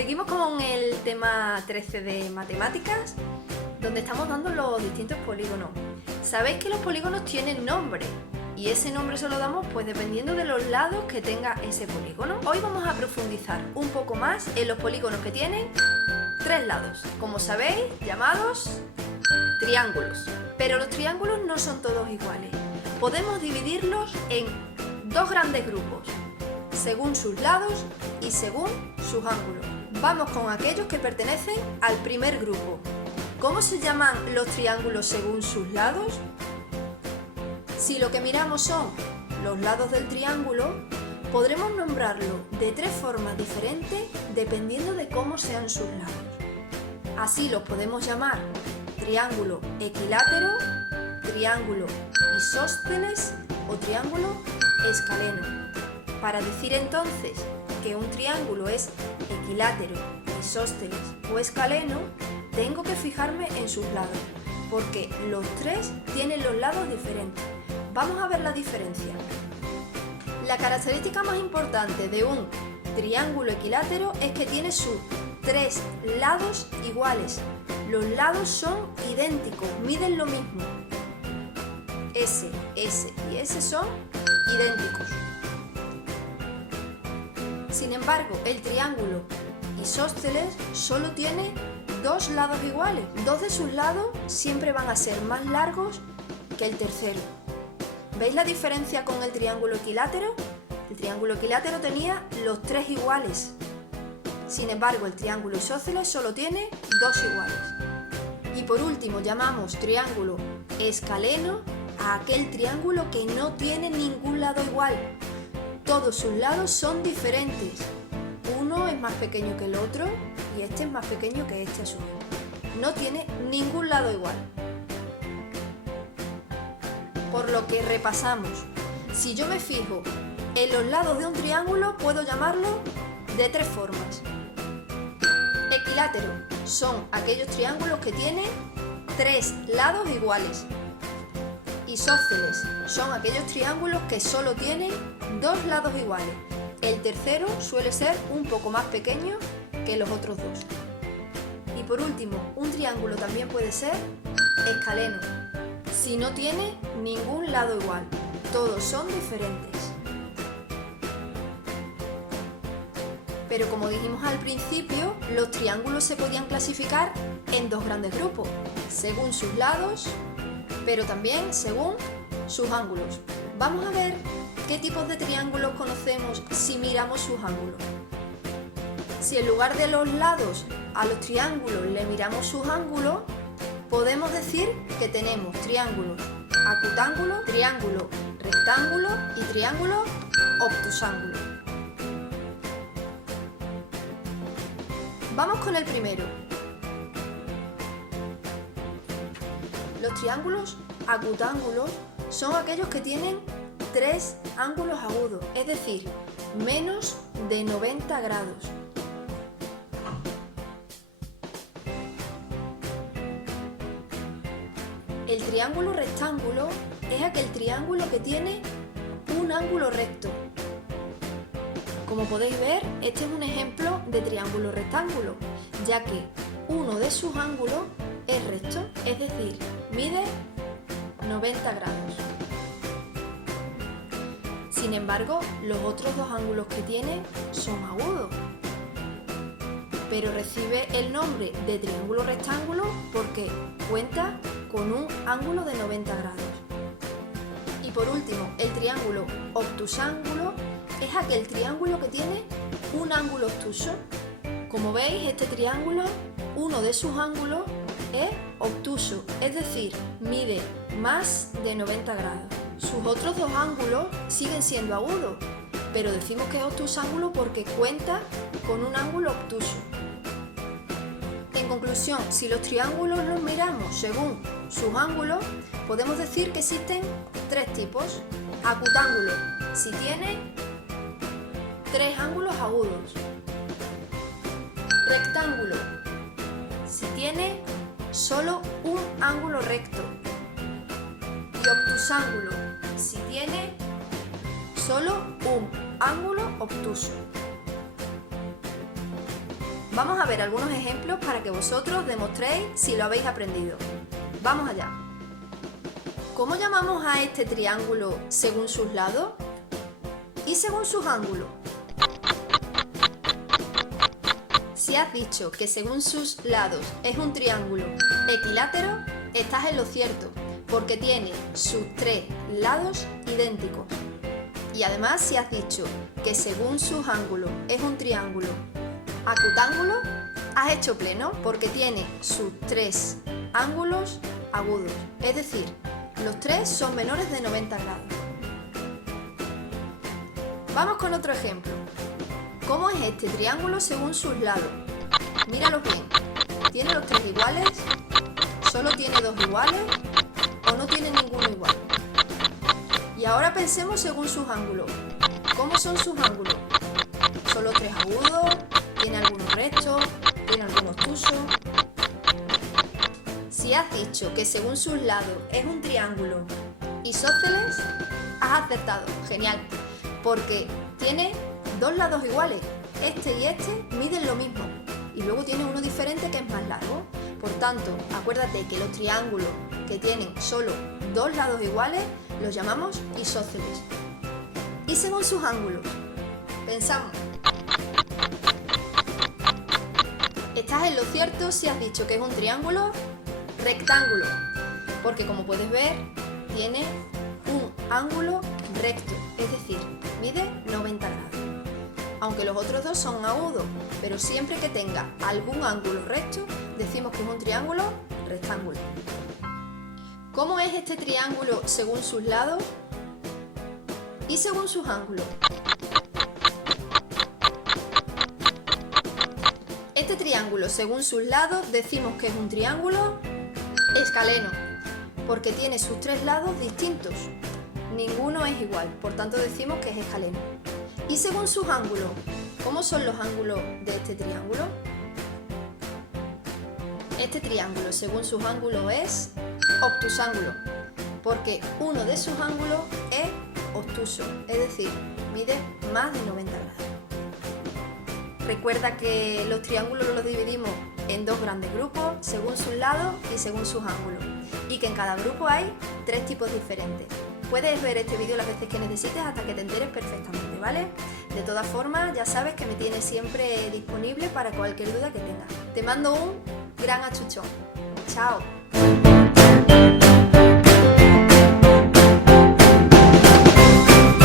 Seguimos con el tema 13 de matemáticas, donde estamos dando los distintos polígonos. Sabéis que los polígonos tienen nombre y ese nombre se lo damos pues dependiendo de los lados que tenga ese polígono. Hoy vamos a profundizar un poco más en los polígonos que tienen tres lados, como sabéis, llamados triángulos. Pero los triángulos no son todos iguales. Podemos dividirlos en dos grandes grupos, según sus lados y según sus ángulos. Vamos con aquellos que pertenecen al primer grupo. ¿Cómo se llaman los triángulos según sus lados? Si lo que miramos son los lados del triángulo, podremos nombrarlo de tres formas diferentes dependiendo de cómo sean sus lados. Así los podemos llamar triángulo equilátero, triángulo isósceles o triángulo escaleno. Para decir entonces que un triángulo es equilátero, isósceles o escaleno, tengo que fijarme en sus lados, porque los tres tienen los lados diferentes. Vamos a ver la diferencia. La característica más importante de un triángulo equilátero es que tiene sus tres lados iguales. Los lados son idénticos, miden lo mismo. S, S y S son idénticos. Sin embargo, el triángulo isósceles solo tiene dos lados iguales. Dos de sus lados siempre van a ser más largos que el tercero. ¿Veis la diferencia con el triángulo equilátero? El triángulo equilátero tenía los tres iguales. Sin embargo, el triángulo isósceles solo tiene dos iguales. Y por último, llamamos triángulo escaleno a aquel triángulo que no tiene ningún lado igual. Todos sus lados son diferentes. Uno es más pequeño que el otro y este es más pequeño que este a su vez. No tiene ningún lado igual. Por lo que repasamos, si yo me fijo en los lados de un triángulo, puedo llamarlo de tres formas. Equilátero son aquellos triángulos que tienen tres lados iguales. Isósceles son aquellos triángulos que solo tienen dos lados iguales. El tercero suele ser un poco más pequeño que los otros dos. Y por último, un triángulo también puede ser escaleno, si no tiene ningún lado igual. Todos son diferentes. Pero como dijimos al principio, los triángulos se podían clasificar en dos grandes grupos, según sus lados, pero también según sus ángulos. Vamos a ver qué tipos de triángulos conocemos si miramos sus ángulos. Si en lugar de los lados a los triángulos le miramos sus ángulos, podemos decir que tenemos triángulos acutángulo, triángulo rectángulo y triángulo obtusángulo. Vamos con el primero. Los triángulos acutángulos son aquellos que tienen tres ángulos agudos, es decir, menos de 90 grados. El triángulo rectángulo es aquel triángulo que tiene un ángulo recto. Como podéis ver, este es un ejemplo de triángulo rectángulo, ya que uno de sus ángulos es recto, es decir, mide 90 grados. Sin embargo, los otros dos ángulos que tiene son agudos, pero recibe el nombre de triángulo rectángulo porque cuenta con un ángulo de 90 grados. Y por último, el triángulo obtusángulo es aquel triángulo que tiene un ángulo obtuso. Como veis, este triángulo, uno de sus ángulos es obtuso, es decir, mide más de 90 grados. Sus otros dos ángulos siguen siendo agudos, pero decimos que es obtusángulo porque cuenta con un ángulo obtuso. En conclusión, si los triángulos los miramos según sus ángulos, podemos decir que existen tres tipos. Acutángulo, si tiene tres ángulos agudos. Rectángulo, si tiene solo un ángulo recto. Y obtusángulo, si tiene solo un ángulo obtuso. Vamos a ver algunos ejemplos para que vosotros demostréis si lo habéis aprendido. ¡Vamos allá! ¿Cómo llamamos a este triángulo según sus lados y según sus ángulos? Si has dicho que según sus lados es un triángulo equilátero, estás en lo cierto, porque tiene sus tres lados idénticos. Y además, si has dicho que según sus ángulos es un triángulo acutángulo, has hecho pleno, porque tiene sus tres ángulos agudos, es decir, los tres son menores de 90 grados. Vamos con otro ejemplo. ¿Cómo es este triángulo según sus lados? Míralos bien. ¿Tiene los tres iguales? ¿Solo tiene dos iguales? ¿O no tiene ninguno igual? Y ahora pensemos según sus ángulos. ¿Cómo son sus ángulos? ¿Solo tres agudos? ¿Tiene algunos rectos? ¿Tiene algunos obtusos? Si has dicho que según sus lados es un triángulo isósceles, has acertado. Genial. Porque tiene dos lados iguales. Este y este miden lo mismo. Y luego tiene uno diferente que es más largo. Por tanto, acuérdate que los triángulos que tienen solo dos lados iguales los llamamos isósceles. Y según sus ángulos, pensamos. Estás en lo cierto si has dicho que es un triángulo rectángulo, porque como puedes ver, tiene un ángulo recto, es decir, mide 90 grados. Aunque los otros dos son agudos, pero siempre que tenga algún ángulo recto, decimos que es un triángulo rectángulo. ¿Cómo es este triángulo según sus lados y según sus ángulos? Este triángulo según sus lados decimos que es un triángulo escaleno, porque tiene sus tres lados distintos. Ninguno es igual, por tanto decimos que es escaleno. Y según sus ángulos, ¿cómo son los ángulos de este triángulo? Este triángulo según sus ángulos es obtusángulo, porque uno de sus ángulos es obtuso, es decir, mide más de 90 grados. Recuerda que los triángulos los dividimos en dos grandes grupos, según sus lados y según sus ángulos, y que en cada grupo hay tres tipos diferentes. Puedes ver este vídeo las veces que necesites hasta que te enteres perfectamente, ¿vale? De todas formas, ya sabes que me tienes siempre disponible para cualquier duda que tengas. Te mando un gran achuchón. ¡Chao!